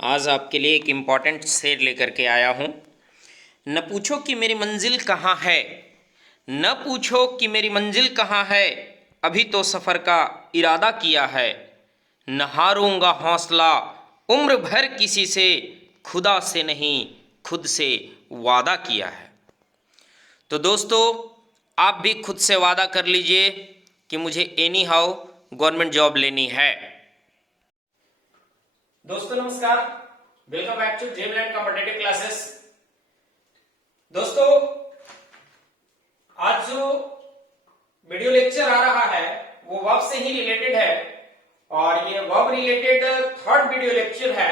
आज आपके लिए एक इम्पॉर्टेंट शेर लेकर के आया हूँ। न पूछो कि मेरी मंजिल कहाँ है, न पूछो कि मेरी मंजिल कहाँ है, अभी तो सफ़र का इरादा किया है। न हारूंगा हौसला उम्र भर किसी से, खुदा से नहीं खुद से वादा किया है। तो दोस्तों, आप भी खुद से वादा कर लीजिए कि मुझे एनी हाउ गवर्नमेंट जॉब लेनी है। दोस्तों नमस्कार, welcome back to Dreamland competitive classes. दोस्तों, आज जो वीडियो लेक्चर आ रहा है वो वर्ब से ही रिलेटेड है और ये verb related third video lecture है।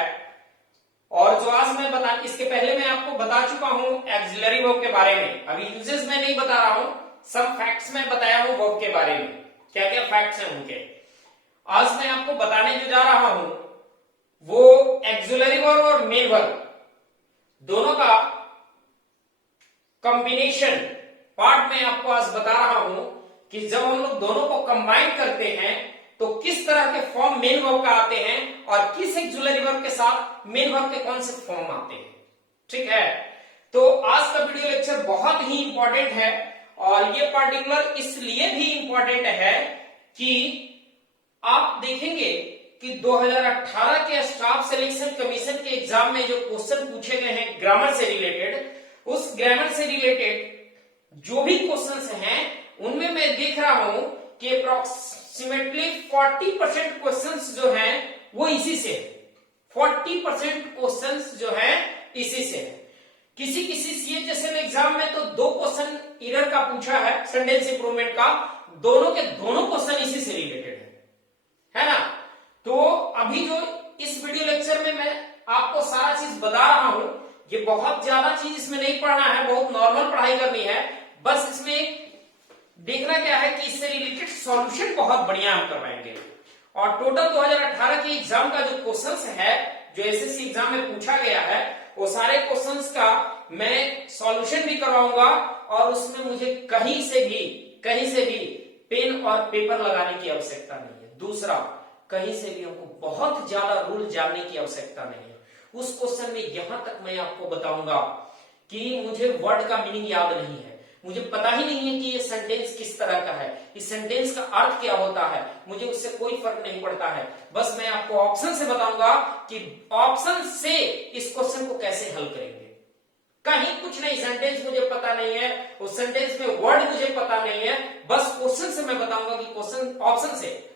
और जो आज मैं बता इसके पहले मैं आपको बता चुका हूं एक्सिलरी वर्ब के बारे में। अभी यूजेस में नहीं बता रहा हूं, सब फैक्ट्स में बताया हूं वर्ब के बारे में, क्या क्या फैक्ट्स हैं उनके। आज मैं आपको बताने जो जा रहा हूं वो एक्सिलरी वर्ब और मेन वर्ब दोनों का कॉम्बिनेशन पार्ट में आपको आज बता रहा हूं कि जब हम लोग दोनों को कंबाइन करते हैं तो किस तरह के फॉर्म मेन वर्ब का आते हैं और किस एक्सिलरी वर्ब के साथ मेन वर्ब के कौन से फॉर्म आते हैं। ठीक है, तो आज का वीडियो लेक्चर बहुत ही इंपॉर्टेंट है और ये पर्टिकुलर इसलिए भी इंपॉर्टेंट है कि आप देखेंगे कि 2018 के स्टाफ सिलेक्शन कमीशन के एग्जाम में जो क्वेश्चन पूछे गए हैं ग्रामर से रिलेटेड, उस ग्रामर से रिलेटेड जो भी क्वेश्चंस हैं उनमें मैं देख रहा हूं कि अप्रोक्सीमेटली 40% क्वेश्चंस जो हैं वो इसी से 40% क्वेश्चंस जो हैं इसी से है। किसी किसी सीएचएसएल एग्जाम में तो 2 क्वेश्चन ईरर का पूछा है, सेंटेंस इंप्रूवमेंट का, दोनों के दोनों क्वेश्चन इसी से रिलेटेड है ना। तो अभी जो इस वीडियो लेक्चर में मैं आपको सारा चीज बता रहा हूं, ये बहुत ज्यादा चीज इसमें नहीं पढ़ना है, बहुत नॉर्मल पढ़ाई करनी है। बस इसमें देखना क्या है कि इससे रिलेटेड सॉल्यूशन बहुत बढ़िया हम करवाएंगे। और टोटल 2018 के एग्जाम का जो क्वेश्चंस है जो एसएससी एग्जाम में पूछा गया है वो सारे क्वेश्चंस का मैं सॉल्यूशन भी करवाऊंगा और उसमें मुझे कहीं से भी पेन और पेपर लगाने की आवश्यकता नहीं है। दूसरा, कहीं से भी हमको बहुत ज्यादा रूल जानने की आवश्यकता नहीं है। उस क्वेश्चन में यहां तक मैं आपको बताऊंगा कि मुझे वर्ड का मीनिंग याद नहीं है, मुझे पता ही नहीं है कि ये सेंटेंस किस तरह का है, इस सेंटेंस का अर्थ क्या होता है, मुझे उससे कोई फर्क नहीं पड़ता है। बस मैं आपको ऑप्शन से बताऊंगा कि ऑप्शन से इस क्वेश्चन को कैसे हल करेंगे। कहीं कुछ नहीं, सेंटेंस मुझे पता नहीं है, उस सेंटेंस में वर्ड मुझे पता नहीं है, बस क्वेश्चन से मैं बताऊंगा कि क्वेश्चन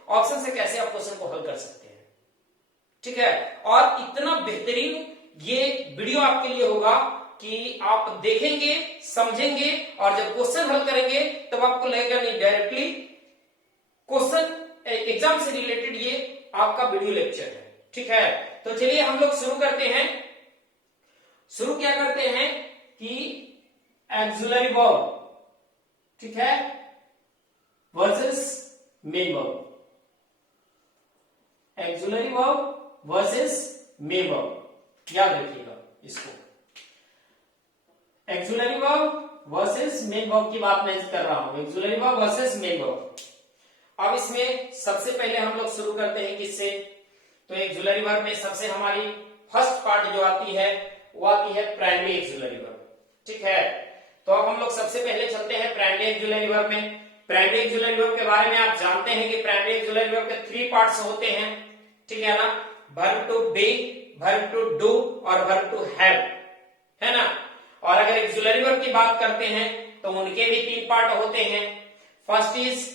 ऑप्शन से कैसे आप क्वेश्चन को हल कर सकते हैं। ठीक है, और इतना बेहतरीन ये वीडियो आपके लिए होगा कि आप देखेंगे, समझेंगे और जब क्वेश्चन हल करेंगे तब आपको लगेगा नहीं डायरेक्टली क्वेश्चन एग्जाम से रिलेटेड ये आपका वीडियो लेक्चर है। ठीक है, तो चलिए हम लोग शुरू करते हैं। शुरू क्या करते हैं कि एक्सिलरी वर्ब, ठीक है, versus main verb, axillary verb versus main verb, याद रखिएगा इसको। Axillary verb versus main verb की बात मैं कर रहा हूं, axillary verb versus main verb. अब इसमें सबसे पहले हम लोग शुरू करते हैं किससे, तो एक्सिलरी वर्ब में सबसे हमारी फर्स्ट पार्ट जो आती है वो आती है प्राइमरी एक्सिलरी वर्ब। ठीक है, तो अब हम लोग सबसे पहले चलते हैं प्राइमरी एक्सिलरी वर्ब में। प्राइमरी एक्सिलरी वर्ब के बारे में आप जानते हैं कि प्राइमरी एक्सिलरी वर्ब के 3 पार्ट्स होते हैं। ठीक है ना, verb to be, verb to do और वर्ब टू हैव, है ना। और अगर एक्सिलरी वर्ब की बात करते हैं तो उनके भी 3 पार्ट होते हैं। First is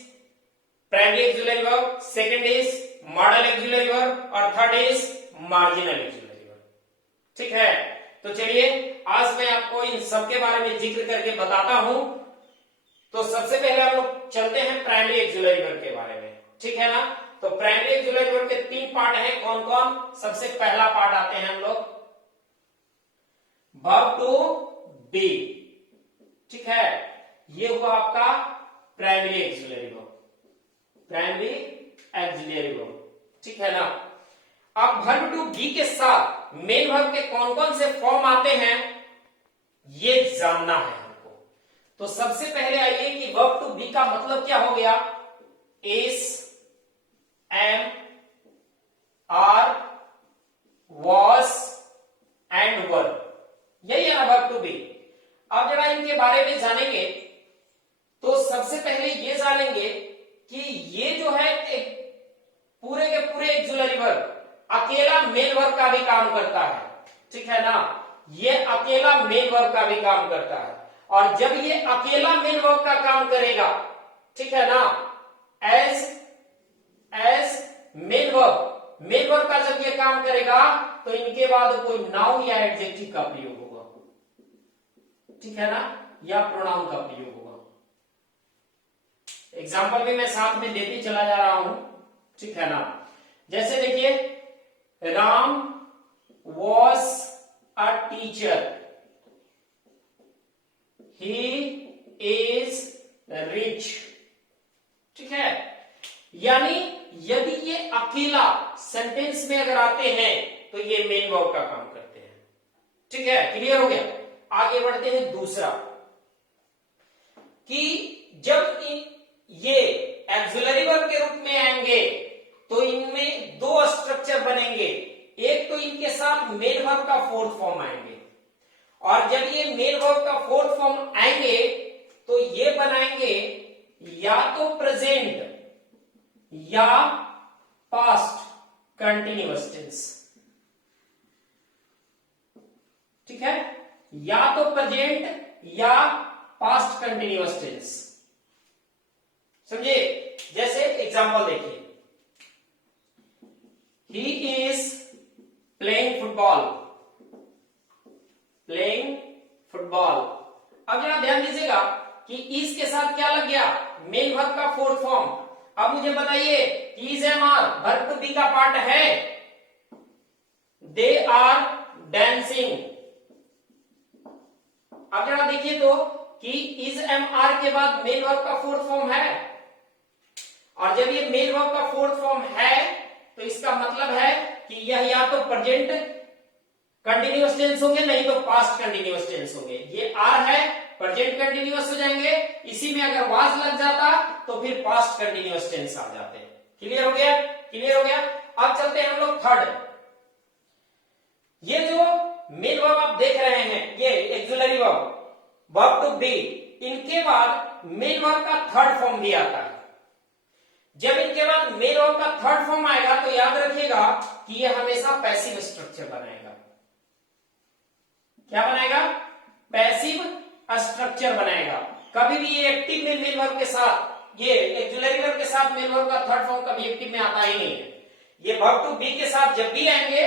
primary auxiliary verb, second is modal auxiliary verb और third is marginal auxiliary verb. ठीक है, तो चलिए आज मैं आपको इन सब के बारे में जिक्र करके बताता हूं। तो सबसे पहले हम लोग चलते हैं प्राइमरी एक्सिलरी वर्ब के बारे में। ठीक है ना, तो प्राइमरी एक्सिलरी वर्ब के 3 पार्ट हैं, कौन कौन। सबसे पहला पार्ट आते हैं हम लोग वर्ब टू बी। ठीक है, ये हुआ आपका primary auxiliary verb, primary auxiliary verb. ठीक है ना, अब वर्ब टू बी के साथ मेन वर्ब के कौन कौन से फॉर्म आते हैं ये जानना है हमको। तो सबसे पहले आइए कि वर्ब टू बी का मतलब क्या हो गया। Is, am, are, was, main verb का भी काम करता है, ठीक है ना, ये अकेला मेन वर्ब का भी काम करता है। और जब ये अकेला मेन वर्ब का काम करेगा, ठीक है ना, एज मेन वर्ब का जब ये काम करेगा तो इनके बाद कोई नाउन या एडजेक्टिव का प्रयोग होगा, ठीक है ना, या प्रोनाउन का प्रयोग होगा। एग्जाम्पल भी मैं साथ में देती चला जा रहा हूं, ठीक है ना। जैसे देखिए, Ram was a teacher, he is rich, ठीक है। यानी यदि ये अकेला सेंटेंस में अगर आते हैं तो ये मेन वर्ब का काम करते हैं, ठीक है, क्लियर हो गया। आगे बढ़ते हैं दूसरा, कि जब ये एक्सिलरी वर्ब के रूप में आएंगे तो इनमें दो स्ट्रक्चर बनेंगे। एक तो इनके साथ मेन वर्ब का फोर्थ फॉर्म आएंगे, और जब ये मेन वर्ब का फोर्थ फॉर्म आएंगे तो ये बनाएंगे या तो प्रेजेंट या पास्ट कंटिन्यूअस टेंस, ठीक है, या तो प्रेजेंट या पास्ट कंटिन्यूअस टेंस, समझे। जैसे एग्जांपल देखिए, ही इज प्लेइंग फुटबॉल, अब जरा ध्यान दीजिएगा कि इज के साथ क्या लग गया, मेन वर्ब का फोर्थ फॉर्म। अब मुझे बताइए, is am are verb to be का पार्ट है, दे आर डांसिंग। अब जरा देखिए तो कि इज एम आर के बाद मेन वर्ब का फोर्थ फॉर्म है, और जब ये मेन वर्ब का फोर्थ फॉर्म है तो इसका मतलब है कि यह या तो प्रेजेंट कंटिन्यूअस टेंस होंगे, नहीं तो पास्ट कंटिन्यूअस टेंस होंगे। ये आर है, प्रेजेंट कंटिन्यूअस हो जाएंगे, इसी में अगर वाज लग जाता तो फिर पास्ट कंटिन्यूअस टेंस आ जाते। क्लियर हो गया, क्लियर हो गया। अब चलते हैं हम लोग थर्ड। ये जो मेन वर्ब आप देख रहे हैं, ये एक्सिलरी वर्ब टू बी, इनके बाद मेन वर्ब का थर्ड फॉर्म भी आता है। जब इनके बाद मेन वर्ब का थर्ड फॉर्म आएगा तो याद रखिएगा कि ये हमेशा पैसिव स्ट्रक्चर बनाएगा। क्या बनाएगा, पैसिव स्ट्रक्चर बनाएगा। कभी भी ये एक्टिव में मेन वर्ब के साथ, ये एक्सिलरी वर्ब के साथ मेन वर्ब का थर्ड फॉर्म कभी एक्टिव में आता ही नहीं है। ये वर्ब टू बी के साथ जब भी आएंगे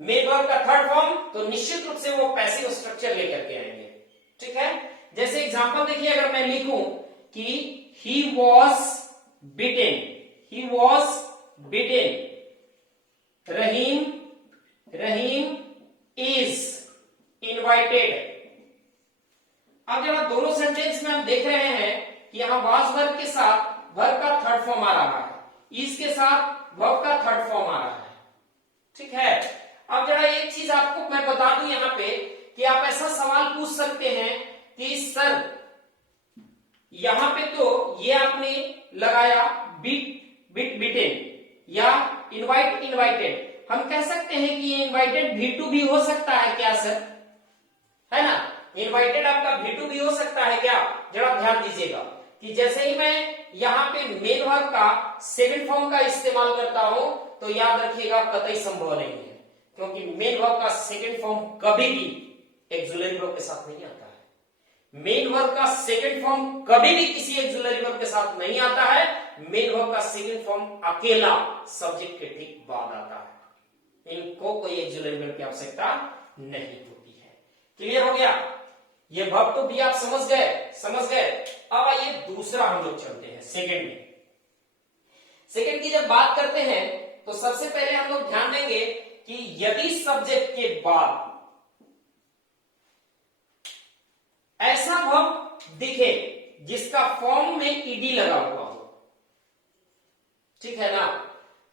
मेन वर्ब का थर्ड फॉर्म, तो निश्चित रूप से वो पैसिव स्ट्रक्चर लेकर के आएंगे, ठीक है। जैसे एग्जांपल देखिए, अगर मैं लिखूं कि he was bitten, Rahim is invited. अब जब दोनों सेंटेंस में हम देख रहे हैं कि यहां वाज वर्ब के साथ वर्ब का थर्ड फॉर्म आ रहा है, इज के साथ वर्ब का थर्ड फॉर्म आ रहा है, ठीक है। अब जरा एक चीज आपको मैं बता दूं यहां पे कि आप ऐसा सवाल पूछ सकते हैं कि सर यहां पे तो ये आपने लगाया बिटेन या इनवाइटेड, हम कह सकते हैं कि ये इनवाइटेड V2 भी हो सकता है क्या सर, है ना, इनवाइटेड आपका V2 भी हो सकता है क्या। जरा ध्यान दीजिएगा कि जैसे ही मैं यहां पे मेन वर्ब का सेकंड फॉर्म का इस्तेमाल करता हूं तो याद रखिएगा कतई संभव नहीं है, क्योंकि मेन वर्ब का सेकंड फॉर्म कभी भी एक्सिलरी वर्ब के साथ नहीं आता है। मेन वर्ब का सेकंड फॉर्म कभी भी किसी एक्सिलरी वर्ब के साथ नहीं आता है। मेन वर्ब का सेकंड फॉर्म अकेला सब्जेक्ट के ठीक बाद आता है, इनको कोई एक्सिलरी वर्ब की आवश्यकता नहीं होती है। क्लियर हो गया, ये वर्ब तो भी आप समझ गए। अब आइए दूसरा हम लोग चलते हैं सेकंड में। सेकंड की जब बात करते हैं तो सबसे पहले हम लोग ध्यान देंगे कि यदि सब्जेक्ट के बाद ऐसा वर्ब दिखे जिसका फॉर्म में ईडी लगा हुआ हो, ठीक है ना,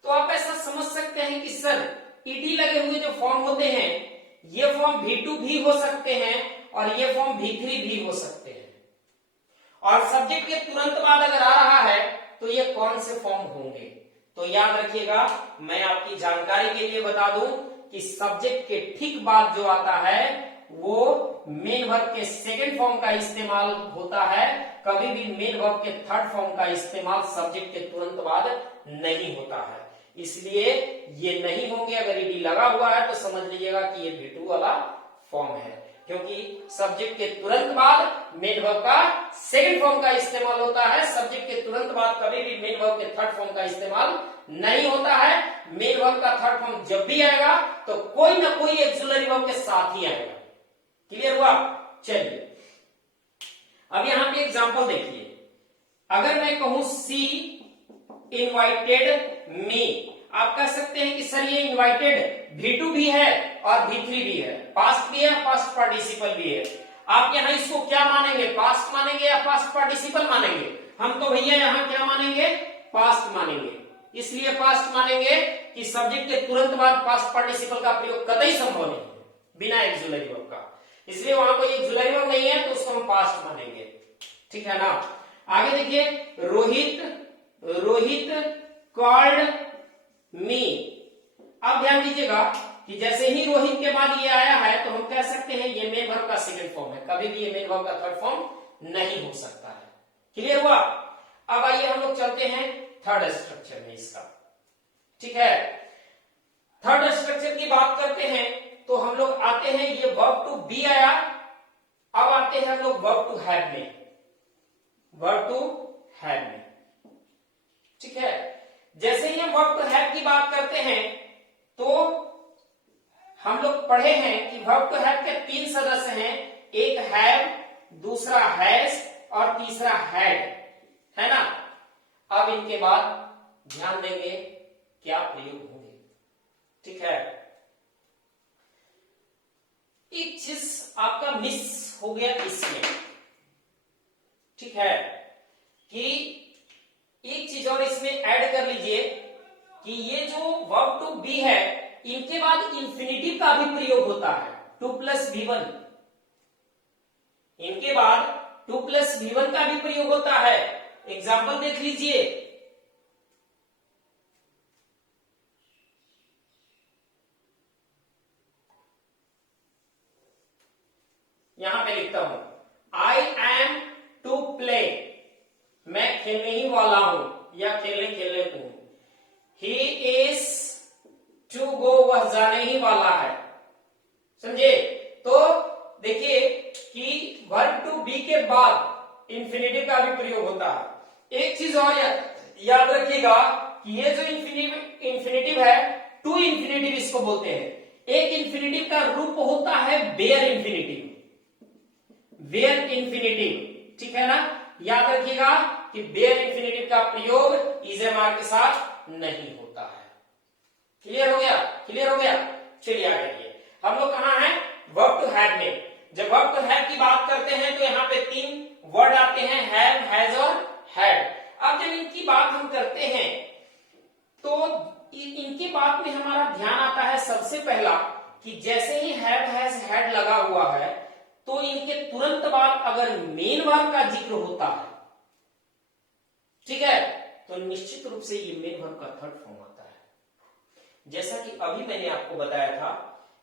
तो आप ऐसा समझ सकते हैं कि सर ईडी लगे हुए जो फॉर्म होते हैं ये फॉर्म V2 भी हो सकते हैं और ये फॉर्म V3 भी हो सकते हैं, और सब्जेक्ट के तुरंत बाद अगर आ रहा है तो ये कौन से फॉर्म होंगे। तो याद रखिएगा, मैं आपकी जानकारी के लिए बता दूं कि सब्जेक्ट के ठीक बाद जो आता है वो मेन वर्ब के सेकंड फॉर्म का इस्तेमाल होता है, कभी भी मेन वर्ब के थर्ड फॉर्म का इस्तेमाल सब्जेक्ट के तुरंत बाद नहीं होता है। इसलिए ये नहीं होंगे। अगर ईडी लगा हुआ है तो समझ लीजिएगा कि ये V2 वाला फॉर्म है, क्योंकि सब्जेक्ट के तुरंत बाद मेन वर्ब का सेकंड फॉर्म का इस्तेमाल होता है। सब्जेक्ट के तुरंत बाद कभी भी मेन वर्ब के थर्ड फॉर्म का इस्तेमाल नहीं होता है। मेन वर्ब का थर्ड फॉर्म जब भी आएगा तो कोई ना कोई एक्सुलरी वर्ब के साथ ही आएगा। क्लियर हुआ? चलिए अब यहां पे एग्जांपल देखिए। अगर मैं कहूं सी इनवाइटेड मी, आप कह सकते हैं कि सर ये इनवाइटेड V2 भी है और V3 भी है, पास्ट भी है, पास्ट पार्टिसिपल भी है। आप यहां इसको क्या मानेंगे, पास्ट मानेंगे या पास्ट पार्टिसिपल मानेंगे? हम तो भैया यहां क्या मानेंगे, पास्ट मानेंगे। इसलिए पास्ट मानेंगे कि सब्जेक्ट के तुरंत बाद पास्ट पार्टिसिपल का प्रयोग कतई संभव नहीं है बिना एक्सुलरी वर्ब का। इसलिए वहां कोई एक्सुलरी वर्ब नहीं है तो उसको हम पास्ट मानेंगे। ठीक है ना? आगे देखिए, रोहित कॉल्ड मी। अब ध्यान दीजिएगा कि जैसे ही रोहित के बाद ये आया है तो हम कह सकते हैं ये मेन वर्ब का सेकंड फॉर्म है, कभी भी ये मेन वर्ब का थर्ड फॉर्म नहीं हो सकता है। क्लियर हुआ? अब आइए हम लोग चलते हैं थर्ड स्ट्रक्चर में इसका। ठीक है, थर्ड स्ट्रक्चर की बात करते हैं तो हम लोग आते हैं, ये वर्ब टू बी आया, अब आते हैं हम लोग वर्ब टू हैव में। वर्ब टू हैव में, ठीक है, जैसे ही हम वर्ब टू हैव की बात करते हैं तो हम लोग पढ़े हैं कि वर्ब टू हैव के 3 सदस्य हैं, एक हैव, दूसरा हैज और तीसरा हैड, है ना? अब इनके बाद ध्यान देंगे क्या प्रयोग होंगे। ठीक है, एक चीज आपका मिस हो गया इसमें। ठीक है, कि एक चीज और इसमें ऐड कर लीजिए कि ये जो वर्ब टू बी है इनके बाद इंफिनिटिव का भी प्रयोग होता है, 2+V1। इनके बाद 2+V1 का भी प्रयोग होता है। एग्जाम्पल देख लीजिए, यहां पे लिखता हूं आई एम टू प्ले, मैं खेलने ही वाला हूं या खेलने को हूं। ही इज टू गो, वह जाने ही वाला है। समझे? तो देखिए कि वर्ब टू बी के बाद इंफिनिटिव का भी प्रयोग होता है। एक चीज और याद रखिएगा कि ये जो इंफिनिटिव है, टू इंफिनिटिव इसको बोलते हैं। एक इंफिनिटिव का रूप होता है बेयर इंफिनिटिव, बेयर इंफिनिटिव। ठीक है ना? याद रखिएगा कि बेयर इंफिनिटिव का प्रयोग इजेमार के साथ नहीं होता है। क्लियर हो गया? क्लियर हो गया? चलिए आगे, हम लोग कहां हैं, वर्ब टू हैव में। जब वर्ब टू हैव की बात करते हैं तो यहां पे 3 वर्ड आते हैं, हैव, हैज और हैड। अब जब इनकी बात हम करते हैं तो इनकी बात में हमारा ध्यान आता है सबसे पहला कि जैसे ही हैव, हैज, हैड लगा हुआ है तो इनके तुरंत बाद अगर मेन वर्ब का जिक्र होता है, ठीक है, तो निश्चित रूप से ये मेन वर्ब का थर्ड फॉर्म आता है। जैसा कि अभी मैंने आपको बताया था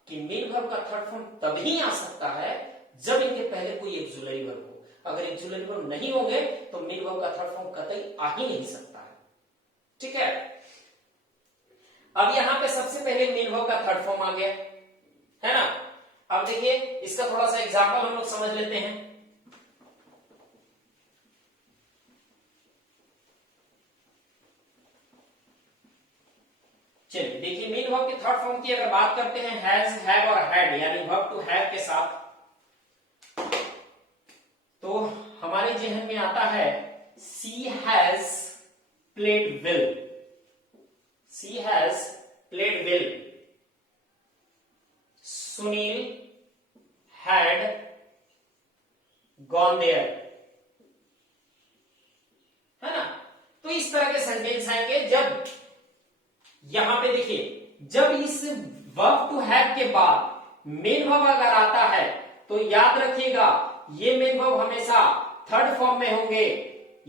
कि मेन वर्ब का थर्ड फॉर्म तभी आ सकता है जब इनके पहले कोई एक्सुलरी वर्ब हो। अगर एक्सुलरी वर्ब नहीं होंगे तो मेन वर्ब का थर्ड फॉर्म कतई आ ही नहीं सकता है। ठीक है, अब यहां पे सबसे पहले मेन वर्ब का थर्ड फॉर्म आ गया, है ना? अब देखिए इसका थोड़ा सा एग्जांपल हम लोग समझ लेते हैं। चलिए देखिए, मेन वर्ब के थर्ड फॉर्म की अगर बात करते हैं हैज, हैव और हैड, यानी वर्ब टू हैव के साथ, तो हमारे जहन में आता है she has played well. She has played well. Sunil had gone there, है ना? तो इस तरह के सेंटेंस आएंगे जब यहां पे देखिए, जब इस वर्ब टू हैव के बाद मेन वर्ब अगर आता है तो याद रखिएगा ये मेन वर्ब हमेशा थर्ड फॉर्म में होंगे।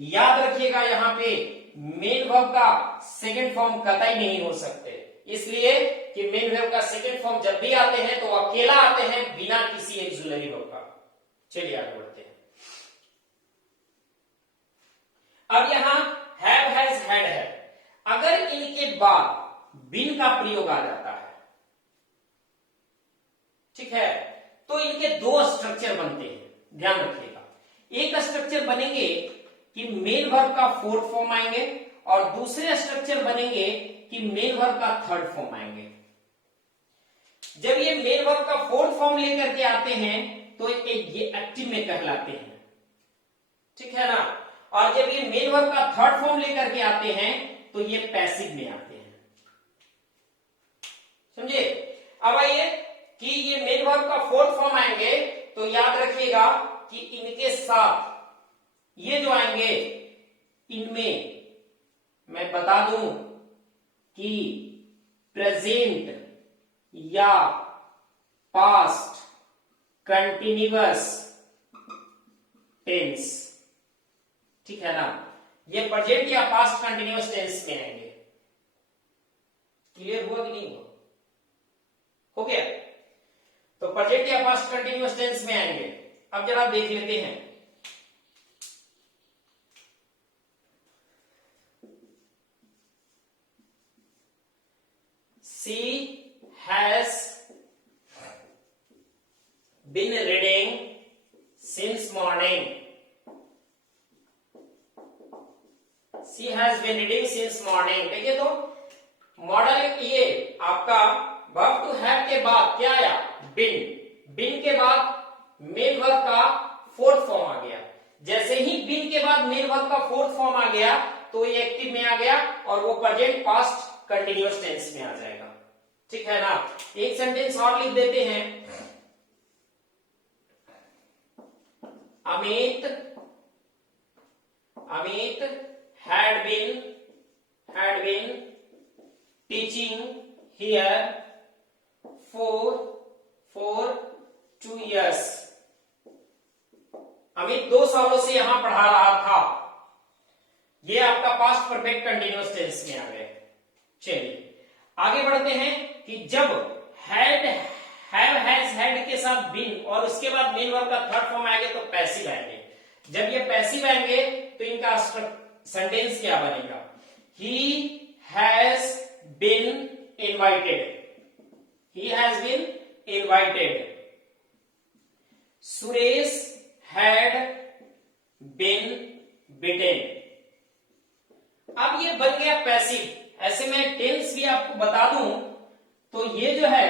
याद रखिएगा यहां पे मेन वर्ब का सेकंड फॉर्म कतई नहीं हो सकते, इसलिए कि मेन वर्ब का सेकंड फॉर्म जब भी आते हैं तो अकेला आते हैं बिना किसी एक्सुलरी वर्ब का। चलिए आगे बढ़ते हैं। अब यहां हैव, हैज, हैड है। अगर इनके बाद बिन का प्रयोग आ जाता है। ठीक है, तो इनके दो स्ट्रक्चर बनते हैं, ध्यान रखिएगा। एक स्ट्रक्चर बनेंगे कि मेन वर्ब का फोर्थ फॉर्म आएंगे और दूसरे स्ट्रक्चर बनेंगे कि मेन वर्ब का थर्ड फॉर्म आएंगे। जब ये मेन वर्ब का फोर्थ फॉर्म लेकर के आते हैं तो ये एक्टिव में कहलाते हैं, ठीक है ना। और जब ये मेन वर्ब का थर्ड फॉर्म लेकर के आते हैं तो ये पैसिव में आते हैं, समझे। अब आइए कि ये मेन वर्ब का फोर्थ फॉर्म आएंगे तो याद रखिएगा कि इनके साथ ये जो आएंगे इनमें मैं बता दूं कि प्रेजेंट या पास्ट कंटिन्यूअस टेंस, ठीक है ना, ये प्रेजेंट या पास्ट कंटिन्यूअस टेंस में आएंगे। क्लियर हुआ कि नहीं हुआ? हो गया। तो प्रेजेंट या पास्ट कंटिन्यूअस टेंस में आएंगे। अब जरा देख लेते हैं। She has been reading since morning. She has been reading since morning। देखिए तो मॉडल ये आपका वर्ब टू हैव के बाद क्या आया? बिन। बिन के बाद मेन वर्ब का फोर्थ फॉर्म आ गया। जैसे ही बिन के बाद मेन वर्ब का फोर्थ फॉर्म आ गया तो ये एक्टिव में आ गया और वो प्रेजेंट पास्ट कंटिन्यूअस टेंस में आ जाएगा, ठीक है ना। एक सेंटेंस और लिख देते हैं। Amit had been teaching here for 2 years। Amit 2 सालों से यहां पढ़ा रहा था। ये आपका पास्ट परफेक्ट कंटिन्यूअस टेंस में आ गया। चलिए आगे बढ़ते हैं कि जब हैड, हैव, हैज, हैड के साथ बीन और उसके बाद मेन वर्ब का थर्ड फॉर्म आएंगे तो पैसिव आएंगे। जब ये पैसिव आएंगे तो इनका सेंटेंस क्या बनेगा? He has been invited. He has been invited. Suresh had been bitten. अब ये बन गया पैसिव। ऐसे में टेंस भी आपको बता दूं तो ये जो है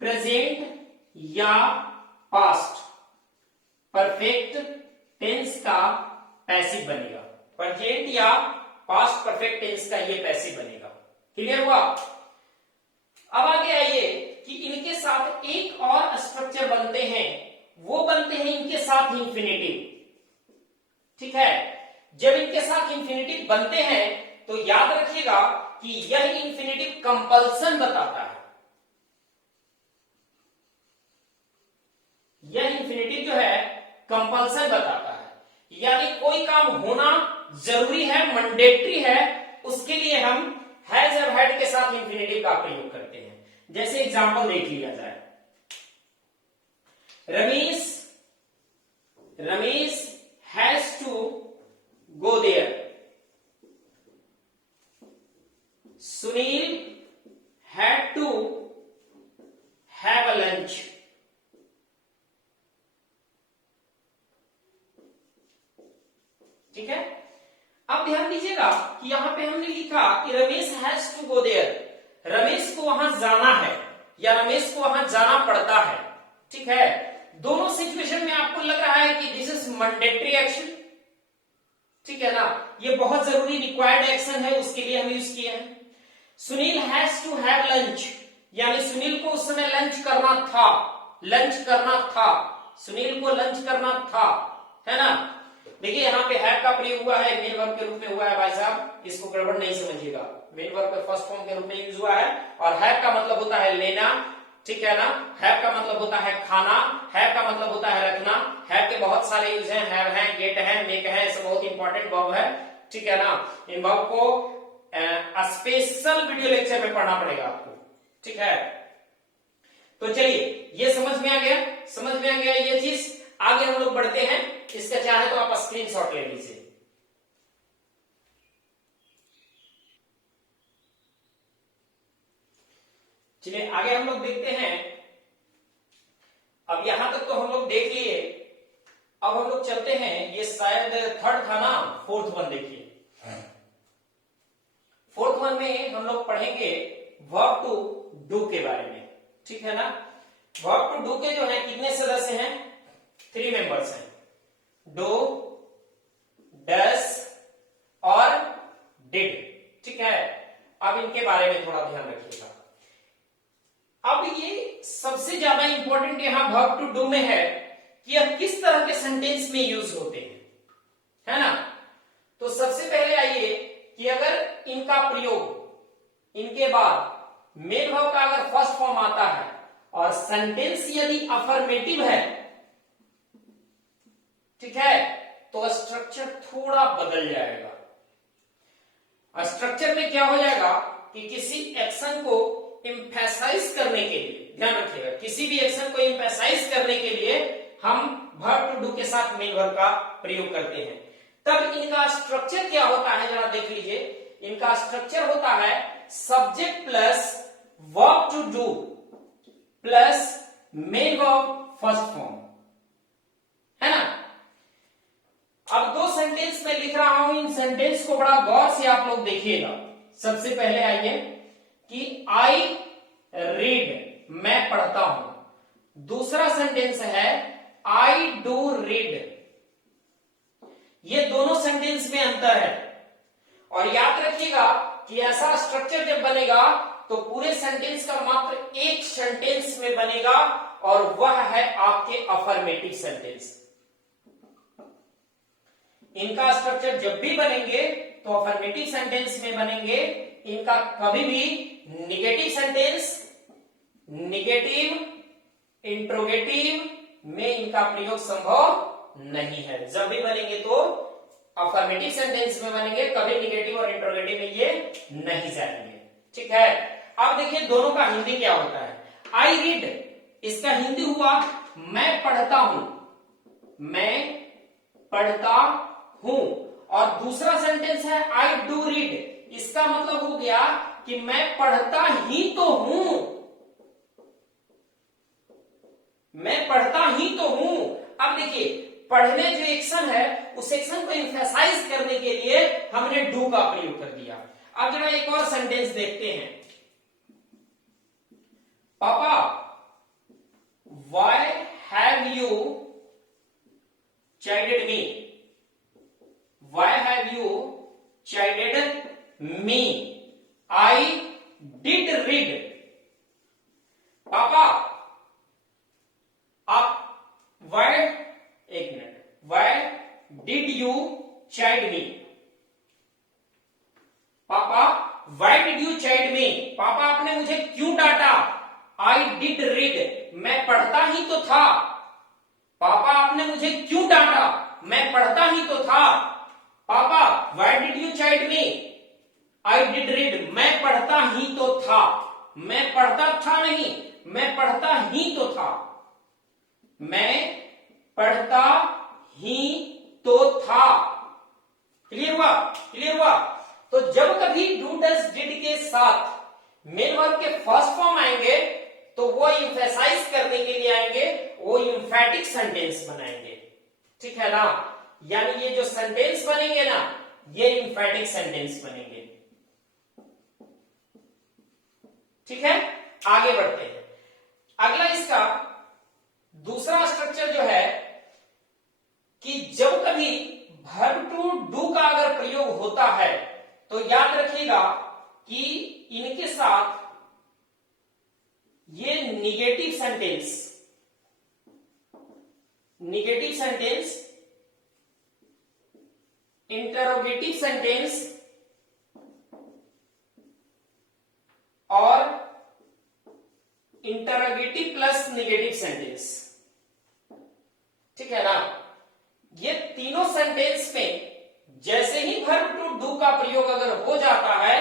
प्रेजेंट या पास्ट परफेक्ट टेंस का पैसिव बनेगा। प्रेजेंट या पास्ट परफेक्ट टेंस का ये पैसिव बनेगा। क्लियर हुआ? अब आगे आइए कि इनके साथ एक और स्ट्रक्चर बनते हैं, वो बनते हैं इनके साथ इंफिनिटिव, ठीक है। जब इनके साथ इंफिनिटिव बनते हैं तो याद रखिएगा कि यह इंफिनिटिव कंपल्सन बताता है। यह इंफिनिटिव जो है कंपल्सन बताता है, यानी कोई काम होना जरूरी है, मैंडेटरी है, उसके लिए हम हैज और हैड के साथ इंफिनिटिव का प्रयोग करते हैं। जैसे एग्जांपल देख लिया जाए। Ramesh has to go there. Sunil had to have a lunch. ठीक है। अब ध्यान दीजिएगा कि यहां पे हमने लिखा कि Ramesh has to go there. Ramesh को वहां जाना है या रमेश को वहां जाना पड़ता है, ठीक है। दोनों सिचुएशन में आपको लग रहा है कि दिस इज मैंडेटरी एक्शन, ठीक है ना, ये बहुत जरूरी रिक्वायर्ड एक्शन है, उसके लिए हम यूज किए हैं। Sunil has to have lunch, यानी सुनील को उस समय लंच करना था, लंच करना था, सुनील को लंच करना था, है ना। देखिए यहाँ पे हैव का प्रयोग हुआ है, मेन वर्ब के रूप में हुआ है भाई साहब, इसको गड़बड़ नहीं समझिएगा। मेन वर्ब का फर्स्ट फॉर्म के रूप में यूज हुआ है और हैव का मतलब होता है लेना, ठीक है ना। हैव का मतलब होता है खाना, हैव का मतलब होता है रखना। हैव के बहुत सारे यूज हैं, हैव है, गेट है, मेक है, सब बहुत इंपॉर्टेंट वर्ब है, ठीक है ना। इन वर्ब को स्पेशल वीडियो लेक्चर में पढ़ना पड़ेगा आपको, ठीक है। तो चलिए ये समझ में आ गया, समझ में आ गया ये चीज। आगे हम लोग बढ़ते हैं। इसका चाहे तो आप स्क्रीनशॉट ले लीजिए। चलिए आगे हम लोग देखते हैं। अब यहां तक तो हम लोग देख लिए, अब हम लोग चलते हैं, ये शायद थर्ड था ना, फोर्थ वन देखिए। फोर्थ वन में हम लोग पढ़ेंगे वर्ब टू डू के बारे में, ठीक है ना। वर्ब टू डू के जो है कितने सदस्य हैं, 3 मेंबर्स हैं, डू, डस और डिड, ठीक है। अब इनके बारे में थोड़ा ध्यान रखिएगा। अब ये सबसे ज्यादा इंपॉर्टेंट यहां वर्ब टू डू में है कि यह किस तरह के सेंटेंस में यूज होते हैं, है ना। तो सबसे पहले आइए कि अगर इनका प्रयोग, इनके बाद मेन वर्ब का अगर फर्स्ट फॉर्म आता है और सेंटेंस यदि अफर्मेटिव है, ठीक है, तो स्ट्रक्चर थोड़ा बदल जाएगा। स्ट्रक्चर में क्या हो जाएगा कि किसी एक्शन को एम्फेसाइज करने के लिए, ध्यान रखिएगा, किसी भी एक्शन को एम्फेसाइज करने के लिए हम वर्ब टू डू के साथ मेन वर्ब का प्रयोग करते हैं। तब इनका स्ट्रक्चर क्या होता है, जरा देख लीजिए। इनका स्ट्रक्चर होता है subject plus verb to do plus main verb first form, है ना। अब 2 सेंटेंस में लिख रहा हूं, इन सेंटेंस को बड़ा गौर से आप लोग देखिएगा। सबसे पहले आइए कि आई रीड, मैं पढ़ता हूं। दूसरा सेंटेंस है आई डू रीड। ये दोनों सेंटेंस में अंतर है, और याद रखिएगा कि ऐसा स्ट्रक्चर जब बनेगा तो पूरे सेंटेंस का मात्र एक सेंटेंस में बनेगा, और वह है आपके अफर्मेटिव सेंटेंस। इनका स्ट्रक्चर जब भी बनेंगे तो अफर्मेटिव सेंटेंस में बनेंगे। इनका कभी भी निगेटिव सेंटेंस, निगेटिव, इंट्रोगेटिव में इनका प्रयोग संभव नहीं है। जब भी बनेंगे तो अफर्मेटिव सेंटेंस में बनेंगे, कभी निगेटिव और इंट्रोगेटिव में ये नहीं जाएंगे, ठीक है। अब देखिए दोनों का हिंदी क्या होता है। आई रीड, इसका हिंदी हुआ मैं पढ़ता हूं, मैं पढ़ता हूं। और दूसरा सेंटेंस है आई डू रीड, इसका मतलब हो गया कि मैं पढ़ता ही तो हूं, मैं पढ़ता ही तो हूं। अब देखिए पढ़ने जो एक्शन है, उस एक्शन को एम्फेसाइज करने के लिए हमने डू का प्रयोग कर दिया। अब जरा एक और सेंटेंस देखते हैं। पापा, why have you chided me, why have you chided me, I did read. पापा आप व्हाई, एक minute, why did you chide me. पापा why did you chide me, पापा आपने मुझे क्यों डांटा। आई डिड रीड, मैं पढ़ता ही तो था। पापा आपने मुझे क्यों डांटा, मैं पढ़ता ही तो था। पापा why did you chide me, I did read, मैं पढ़ता ही तो था। मैं पढ़ता था नहीं, मैं पढ़ता ही तो था, मैं पढ़ता ही तो था। क्लियर हुआ, क्लियर हुआ। तो जब कभी डू डस डिड के साथ मेन वर्ब के फर्स्ट फॉर्म आएंगे तो वो एम्फेसाइज करने के लिए आएंगे, वो एम्फैटिक सेंटेंस बनाएंगे, ठीक है ना। यानी ये जो सेंटेंस बनेंगे ना, ये एम्फैटिक सेंटेंस बनेंगे, ठीक है। आगे बढ़ते हैं। अगला इसका दूसरा स्ट्रक्चर जो है कि जब कभी वर्ब टू डू का अगर प्रयोग होता है तो याद रखिएगा कि इनके साथ ये negative sentence, negative sentence, interrogative sentence और इंटरोगेटिव प्लस निगेटिव सेंटेंस, ठीक है ना। ये तीनों सेंटेंस में जैसे ही वर्ब टू डू का प्रयोग अगर हो जाता है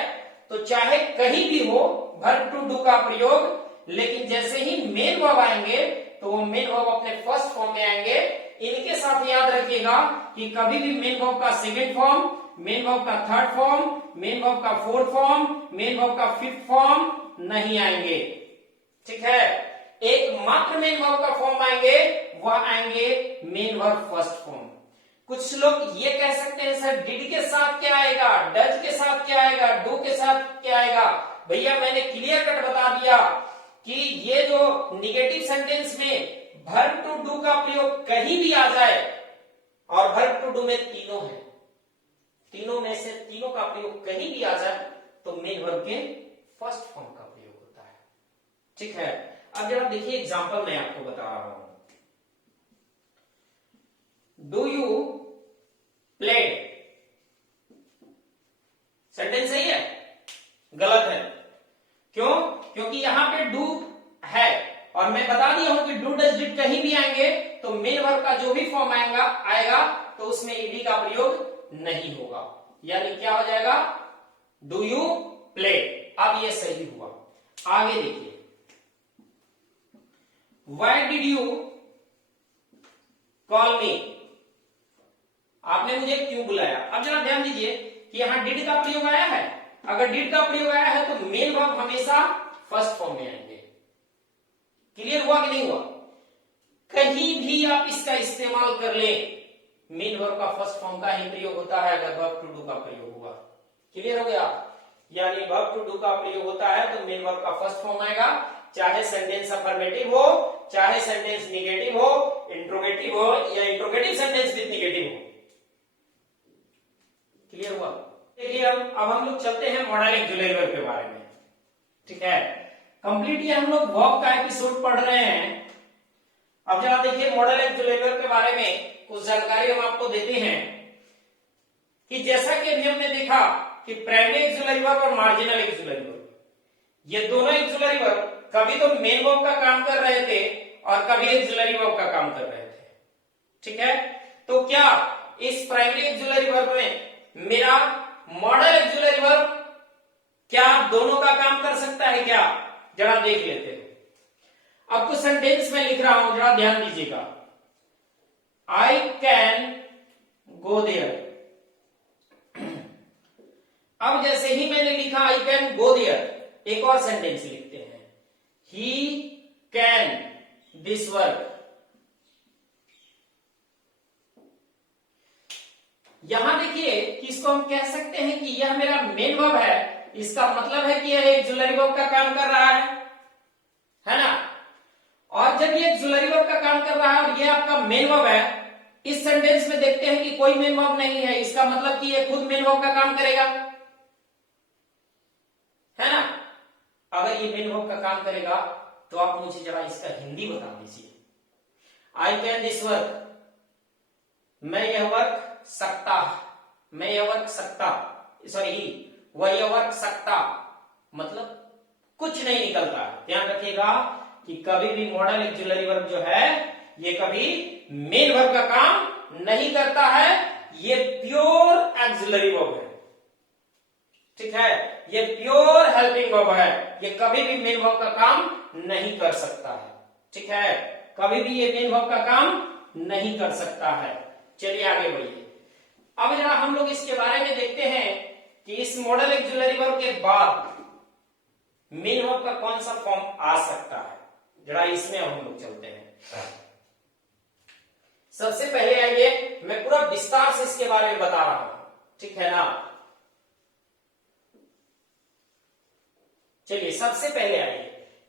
तो चाहे कहीं भी हो वर्ब टू डू का प्रयोग, लेकिन जैसे ही मेन वर्ब आएंगे तो वो मेन वर्ब अपने फर्स्ट फॉर्म में आएंगे। इनके साथ याद रखिएगा कि कभी भी मेन वर्ब का सेकेंड फॉर्म, मेन वर्ब का थर्ड फॉर्म, मेन वर्ब का फोर्थ फॉर्म, मेन वर्ब का फिफ्थ फॉर्म नहीं आएंगे, ठीक है। एकमात्र मेन वर्ब का फॉर्म आएंगे, वह आएंगे मेन वर्ब फर्स्ट फॉर्म। कुछ लोग ये कह सकते हैं सर डिड के साथ क्या आएगा, डज के साथ क्या आएगा, डू के साथ क्या आएगा। भैया मैंने क्लियर कट बता दिया कि ये जो निगेटिव सेंटेंस में वर्ब टू डू का प्रयोग कहीं भी आ जाए, और वर्ब टू डू में तीनों है, तीनों में से तीनों का प्रयोग कहीं भी आ जाए तो मेन वर्ब के फर्स्ट फॉर्म का प्रयोग होता है। ठीक है। अब जरा देखिए एग्जांपल मैं आपको बता रहा हूं। डू यू प्लेड, सेंटेंस सही है, गलत है। क्यों? क्योंकि यहां पे डू है और मैं बता दिया हूं कि डू डज डिड कहीं भी आएंगे तो मेन वर्ब का जो भी फॉर्म आएगा तो उसमें ईडी का प्रयोग नहीं होगा, यानी क्या हो जाएगा, डू यू प्ले। अब ये सही हुआ। आगे देखिए, व्हाई डिड यू कॉल मी, आपने मुझे क्यों बुलाया। अब जरा ध्यान दीजिए कि यहां डिड का प्रयोग आया है। अगर डिड का प्रयोग आया है तो मेन वर्ब हमेशा फर्स्ट फॉर्म में आएंगे। क्लियर हुआ कि नहीं हुआ? कहीं भी आप इसका इस्तेमाल कर लें, मेन वर्ब का फर्स्ट फॉर्म का ही प्रयोग होता है अगर वर्ब टू डू का प्रयोग हुआ। क्लियर हो गया? यानी वर्ब टू डू का प्रयोग होता है तो मेन वर्ब का फर्स्ट फॉर्म आएगा, चाहे सेंटेंस अफर्मेटिव हो, चाहे सेंटेंस निगेटिव हो, इंट्रोगेटिव हो, या इंट्रोगेटिव सेंटेंस विद निगेटिव हो। क्लियर हुआ? देखिए अब हम लोग चलते हैं मॉडल ऑक्सिलरी वर्ब के बारे में। ठीक है, कंप्लीटली हम लोग वर्ब का एपिसोड पढ़ रहे हैं। अब जरा देखिए मॉडल ऑक्सिलरी वर्ब के बारे में कुछ जानकारी हम आपको देते हैं कि जैसा कि अभी हमने देखा कि प्राइमरी ऑक्सिलरी वर्ब और मार्जिनल ऑक्सिलरी वर्ब, ये दोनों ऑक्सिलरी वर्ब कभी तो मेन वर्ब का काम कर रहे थे और कभी ऑक्सिलरी वर्ब का काम कर रहे थे। ठीक है, तो क्या इस प्राइमरी ऑक्सिलरी वर्ब में मेरा मॉडल ऑक्सिलरी वर्ब क्या दोनों का काम कर सकता है क्या? जरा देख लेते हैं। अब कुछ सेंटेंस में लिख रहा हूं, जरा ध्यान दीजिएगा। I can go there. अब जैसे ही मैंने लिखा आई कैन गो देयर, एक और सेंटेंस लिखते हैं, ही कैन दिस वर्क। यहां देखिए कि इसको हम कह सकते हैं कि यह मेरा मेन वर्ब है, इसका मतलब है कि यह एक ऑक्सिलरी वर्ब का काम कर रहा है ना। और जब ये ऑक्सिलरी वर्ब का काम कर रहा है और ये आपका मेन वर्ब है, इस सेंटेंस में देखते हैं कि कोई मेन वर्ब नहीं है, इसका मतलब कि ये खुद मेन वर्ब का काम करेगा, है ना। अगर ये मेन वर्ब का काम करेगा तो आप मुझे जरा इसका हिंदी बता दीजिए। आई कैन दिस वर्क, मैं यह वर्क सकता, मैं यह वर्क सकता, सॉरी वह यह वर्क सकता, मतलब कुछ नहीं निकलता। ध्यान रखिएगा कि कभी भी मॉडल ऑक्सिलरी वर्ब जो है ये कभी मेन वर्ब का काम नहीं करता है, ये प्योर ऑक्सिलरी वर्ब है। ठीक है, ये प्योर हेल्पिंग वर्ब है, ये कभी भी मेन वर्ब का काम नहीं कर सकता है। ठीक है, कभी भी ये मेन वर्ब का काम नहीं कर सकता है। चलिए आगे बढ़िए। अब जरा हम लोग इसके बारे में देखते हैं कि इस मॉडल ऑक्सिलरी वर्ब के बाद मेन वर्ब का कौन सा फॉर्म आ सकता है। जरा इसमें हम लोग चलते हैं। सबसे पहले आइए, मैं पूरा विस्तार से इसके बारे में बता रहा हूं, ठीक है ना। चलिए सबसे पहले आइए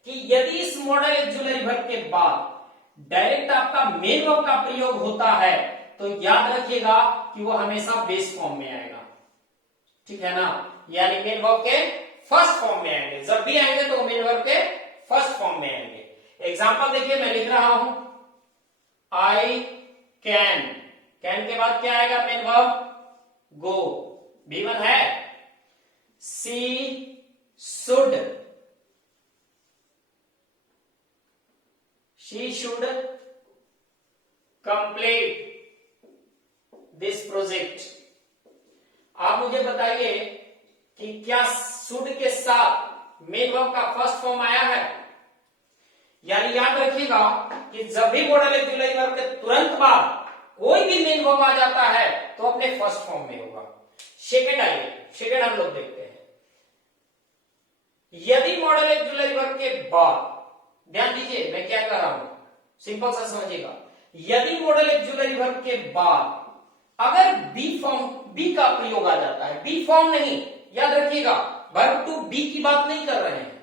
कि यदि इस मॉडल ऑक्सिलरी वर्ब के बाद डायरेक्ट आपका मेन वर्ब का प्रयोग होता है तो याद रखिएगा कि वो हमेशा बेस फॉर्म में आएगा। ठीक है ना, यानी मेन वर्ब के फर्स्ट फॉर्म में आएंगे। जब भी आएंगे तो मेन वर्ब के फर्स्ट फॉर्म में आएंगे। एग्जांपल देखिए, मैं लिख रहा हूं आई कैन, कैन के बाद क्या आएगा मेन वर्ब गो, B1 है। She should, she should complete this project. आप मुझे बताइए कि क्या शुड के साथ मेन वर्ब का फर्स्ट फॉर्म आया है? यानी याद रखिएगा कि जब भी मॉडल ऑक्सिलरी वर्ब के तुरंत बाद कोई भी मेन वर्ब आ जाता है तो अपने फर्स्ट फॉर्म में होगा। सेकंड आइए, सेकंड हम लोग देखते हैं। यदि मॉडल ऑक्सिलरी वर्ब के बाद ध्यान दीजिए मैं क्या कर रहा हूं, सिंपल सा समझिएगा। यदि मॉडल एक्जुलरी वर्ब के बाद अगर बी का प्रयोग आ जाता है, बी फॉर्म नहीं, याद रखिएगा वर्ब टू बी की बात नहीं कर रहे हैं,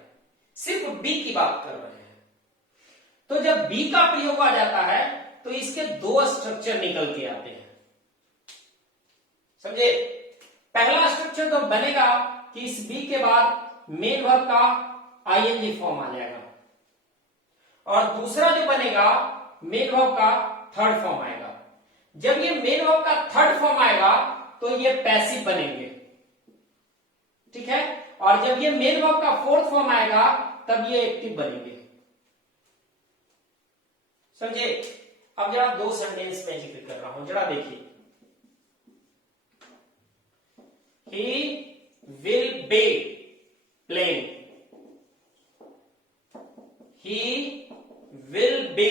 सिर्फ बी की बात कर रहे हैं। तो जब बी का प्रयोग आ जाता है तो इसके दो स्ट्रक्चर निकल के आते हैं, समझे। पहला स्ट्रक्चर तो बनेगा कि इस बी के बाद मेन वर्ब का आईएनजी फॉर्म आ जाएगा, और दूसरा जो बनेगा मेन वर्ब का थर्ड फॉर्म आएगा। जब ये मेन वर्ब का थर्ड फॉर्म आएगा तो ये पैसिव बनेंगे, ठीक है। और जब ये मेन वर्ब का फोर्थ फॉर्म आएगा तब ये एक्टिव बनेंगे, समझे। अब जरा दो सेंटेंस में जिक्र कर रहा हूं, जरा देखिए। He will be playing. He will be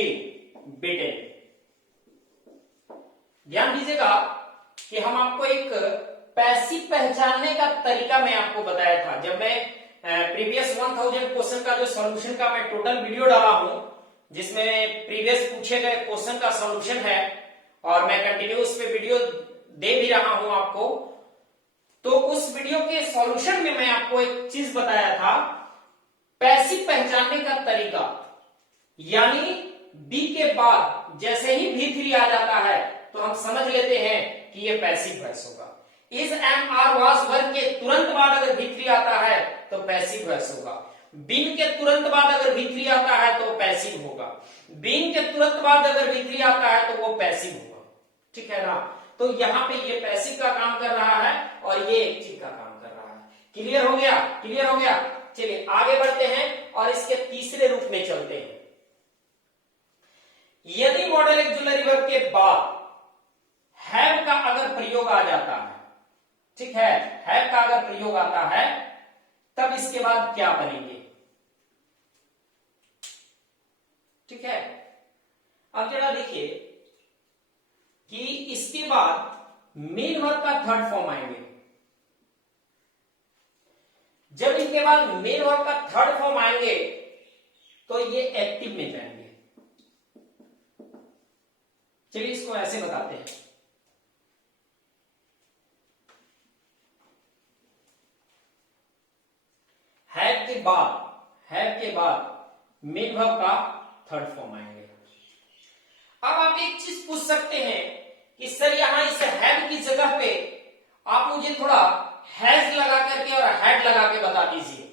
beaten. ध्यान दीजिएगा कि हम आपको एक पैसिव पहचानने का तरीका मैं आपको बताया था जब मैं प्रीवियस 1000 क्वेश्चन का जो सॉल्यूशन का मैं टोटल वीडियो डाला हूं, जिसमें प्रीवियस पूछे गए क्वेश्चन का सॉल्यूशन है, और मैं कंटिन्यू उस पे वीडियो दे भी रहा हूं आपको। तो उस वीडियो के सॉल्यूशन में मैं आपको एक चीज बताया था, पैसिव पहचानने का तरीका, यानी बी के बाद जैसे ही V3 आ जाता है तो हम समझ लेते हैं कि ये पैसिव वॉइस होगा। Is am are was verb के तुरंत बाद अगर V3 आता है तो पैसिव वॉइस होगा। बीन के तुरंत बाद अगर V3 आता है तो पैसिव होगा। बीन के तुरंत बाद अगर V3 आता है तो वो पैसिव होगा, ठीक है ना। तो यहां पे ये पैसिव का काम कर रहा है और ये एक्टिव का काम कर रहा है। क्लियर हो गया, क्लियर हो गया। चलिए आगे बढ़ते हैं और इसके तीसरे रूप में चलते हैं। यदि मॉडल एक्जुलरी वर्ब के बाद हैव का अगर प्रयोग आ जाता है, ठीक है, हैव का अगर प्रयोग आता है तब इसके बाद क्या बनेंगे, ठीक है। अब जरा देखिए कि इसके बाद मेन वर्ब का थर्ड फॉर्म आएंगे। जब इनके बाद मेन वर्ब का थर्ड फॉर्म आएंगे तो ये एक्टिव में जाएंगे। चलिए इसको ऐसे बताते हैं। हैव के बाद मेन वर्ब का थर्ड फॉर्म आएंगे। अब आप एक चीज पूछ सकते हैं कि सर यहां इस हैव की जगह पे आप मुझे थोड़ा हैज लगा करके और हैड लगा के बता दीजिए,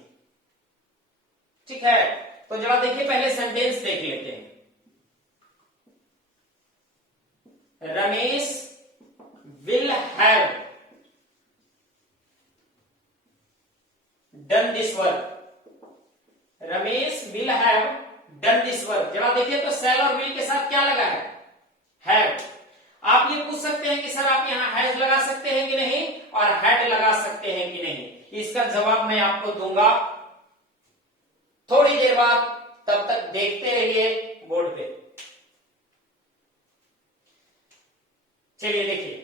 ठीक है। तो जरा देखिए, पहले सेंटेंस देख लेते हैं। Ramesh will have done this work. Ramesh will have done this work. जरा देखिए तो सेल और विल के साथ क्या लगा है, हैव। आप ये पूछ सकते हैं कि सर आप यहां हैज लगा सकते हैं कि नहीं और हैड लगा सकते हैं कि नहीं। इसका जवाब मैं आपको दूंगा थोड़ी देर बाद, तब तक देखते रहिए बोर्ड पे। चलिए देखिए,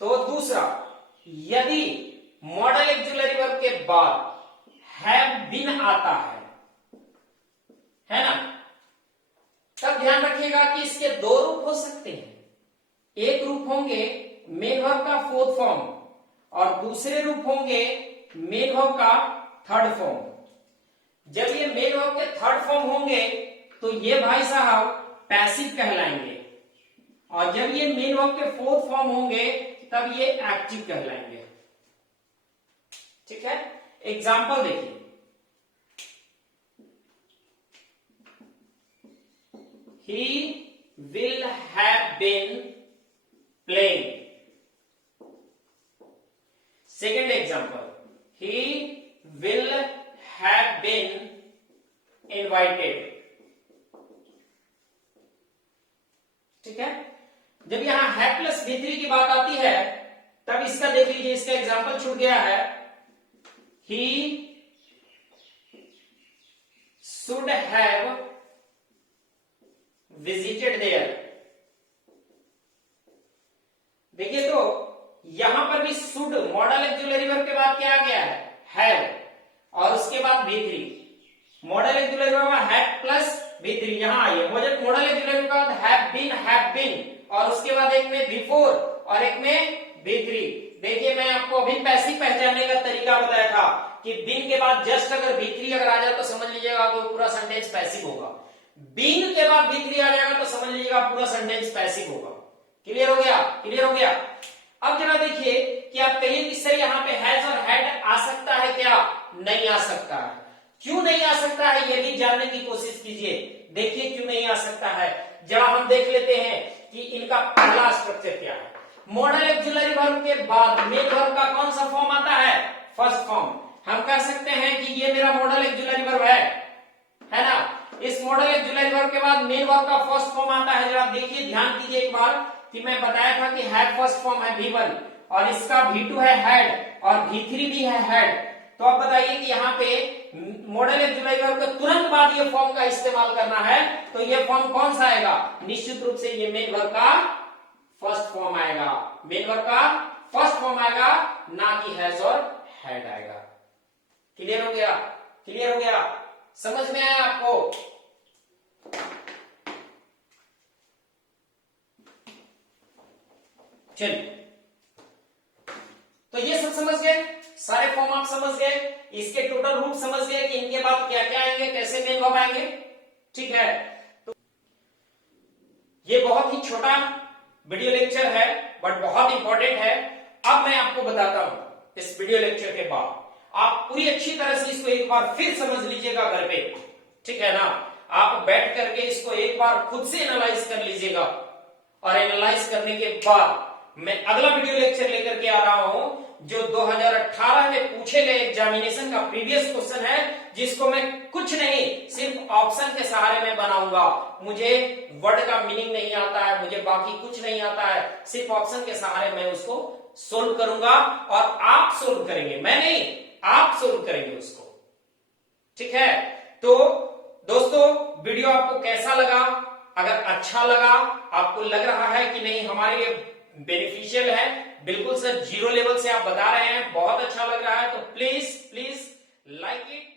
तो दूसरा, यदि मॉडल एक्जुलरी वर्ब के बाद हैव बीन आता है ना, तब ध्यान रखिएगा कि इसके दो रूप हो सकते हैं। एक रूप होंगे मेन वर्ब का फोर्थ फॉर्म और दूसरे रूप होंगे मेन वर्ब का थर्ड फॉर्म। जब ये मेन वर्ब के थर्ड फॉर्म होंगे तो ये भाई साहब पैसिव कहलाएंगे, और जब ये मेन वर्ब के फोर्थ फॉर्म होंगे तब ये एक्टिव कहलाएंगे, ठीक है। एग्जाम्पल देखिए। He will have been playing. Second example. He will have been invited. ठीक है। जब यहां हैव प्लस V3 की बात आती है तब इसका देख लीजिए, इसका एग्जाम्पल छूट गया है। He should have visited there. देखिए तो यहां पर भी शुड मॉडल एक्जुलरी वर्ब के बाद क्या आ गया है, हैव, और उसके बाद V3। Model auxiliary verb had plus V3, यहां आइए मॉडल एक्जुलरी के बाद हैव बीन और उसके बाद एक में बिफोर और एक में V3। देखिए मैं आपको अभी पैसिव पहचानने का तरीका बताया था कि बीन के बाद जस्ट अगर V3 अगर आ जाए तो समझ लीजिएगा कि पूरा सेंटेंस पैसिव होगा, बीन के बाद V3 आ जाएगा तो समझ लीजिएगा पूरा सेंटेंस पैसिव होगा। क्लियर हो गया? क्लियर हो गया? अब जरा देखिए कि आप कहिए कि सर यहाँ पे हैज और हैड आ सकता है क्या? नहीं आ सकता है। क्यों नहीं आ सकता है ये भी जानने की कोशिश कीजिए। देखिए क्यों नहीं आ सकता है, जरा हम देख लेते हैं कि इनका पहला स्ट्रक्चर क्या है। मॉडल एक्जुलरी वर्ब के बाद मेन वर्ब का कौन सा फॉर्म आता है? First form. हम कह सकते हैं कि ये मेरा मॉडल एक्जुलरी वर्ब है ना। इस मॉडल एक्जुलरी वर्ब के बाद मेन वर्ब का फर्स्ट फॉर्म आता है। जरा देखिए ध्यान दीजिए एक बार कि मैं बताया था कि हैड फर्स्ट फॉर्म है V1 और इसका V2 है हैड और V3 भी है हैड। तो आप बताइए कि यहाँ पे मॉडल एक्जुलरी वर्ब के तुरंत बाद ये फॉर्म का इस्तेमाल करना है तो ये फॉर्म कौन सा आएगा? निश्चित रूप से ये मेन वर्ब का फर्स्ट फॉर्म आएगा, मेन वर्ब का फर्स्ट फॉर्म आएगा, ना कि हैज और हैड आएगा। क्लियर हो गया? क्लियर हो गया? समझ में आया आपको? चलिए तो ये सब समझ गए, सारे फॉर्म आप समझ गए, इसके टोटल रूप समझ गए कि इनके बाद क्या क्या आएंगे, कैसे मेन वर्ब आएंगे। ठीक है, तो ये बहुत ही छोटा वीडियो लेक्चर है बट बहुत इंपॉर्टेंट है। अब मैं आपको बताता हूं इस वीडियो लेक्चर के बाद आप पूरी अच्छी तरह से इसको एक बार फिर समझ लीजिएगा घर पे। ठीक है ना, आप बैठ करके इसको एक बार खुद से एनालाइज कर लीजिएगा और एनालाइज करने के बाद मैं अगला वीडियो लेक्चर लेकर के आ रहा हूं जो 2018 में पूछे गए एग्जामिनेशन का प्रीवियस क्वेश्चन है, जिसको मैं कुछ नहीं सिर्फ ऑप्शन के सहारे में बनाऊंगा। मुझे वर्ड का मीनिंग नहीं आता है, मुझे बाकी कुछ नहीं आता है, सिर्फ ऑप्शन के सहारे मैं उसको सोल्व करूंगा और आप सोल्व करेंगे, मैं नहीं, आप सोल्व करेंगे उसको। ठीक है, तो दोस्तों वीडियो आपको कैसा लगा? अगर अच्छा लगा, आपको लग रहा है कि नहीं हमारे लिए बेनिफिशियल है, बिल्कुल सर जीरो लेवल से आप बता रहे हैं, बहुत अच्छा लग रहा है, तो प्लीज लाइक इट।